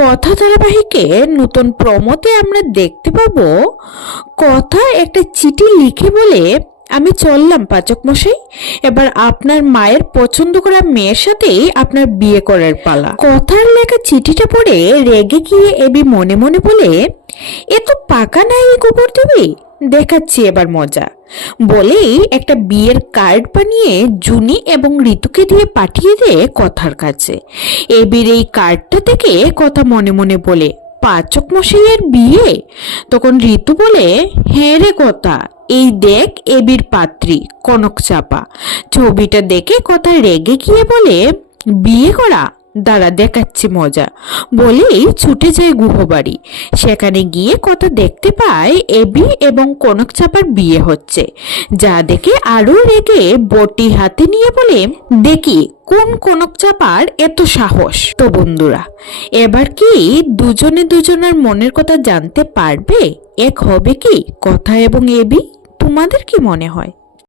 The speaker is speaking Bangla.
কথা ধারাবাহিকের নতুন প্রমোতে আমরা দেখতে পাবো কথা একটা চিঠি লিখে বলে, আমি চললাম পাচক মশাই, এবার আপনার মায়ের পছন্দ করা মেয়ের সাথেই আপনার বিয়ে করার পালা। কথার লেখা চিঠিটা পড়ে রেগে গিয়ে এবি মনে মনে বলে, এ তো পাকা নাই গোবর দেবে, দেখাচ্ছি এবার মজা বলেই একটা বিয়ের কার্ড বানিয়ে জুনি এবং ঋতুকে দিয়ে পাঠিয়ে দেয় কথার কাছে। এবির এই কার্ডটা থেকে কথা মনে মনে বলে, পাচক মশাইয়ের বিয়ে? তখন ঋতু বলে, হ্যাঁ রে কথা, এই দেখ এবির পাত্রী কনক চাপা। ছবিটা দেখে কথা রেগে গিয়ে বলে, বিয়ে করা? দাঁড়া দেখাচ্ছি মজা বলেই ছুটে যায় গুহবাড়ি। সেখানে গিয়ে কথা দেখতে পায় এবি এবং কনক চাপার বিয়ে হচ্ছে, যা দেখে আরো রেগে বটি হাতে নিয়ে বলে, দেখি কোন কনক চাপার এত সাহস। তো বন্ধুরা, এবার কি দুজনে দুজনের মনের কথা জানতে পারবে? এক হবে কি কথা এবং এবি? তোমাদের কি মনে হয়?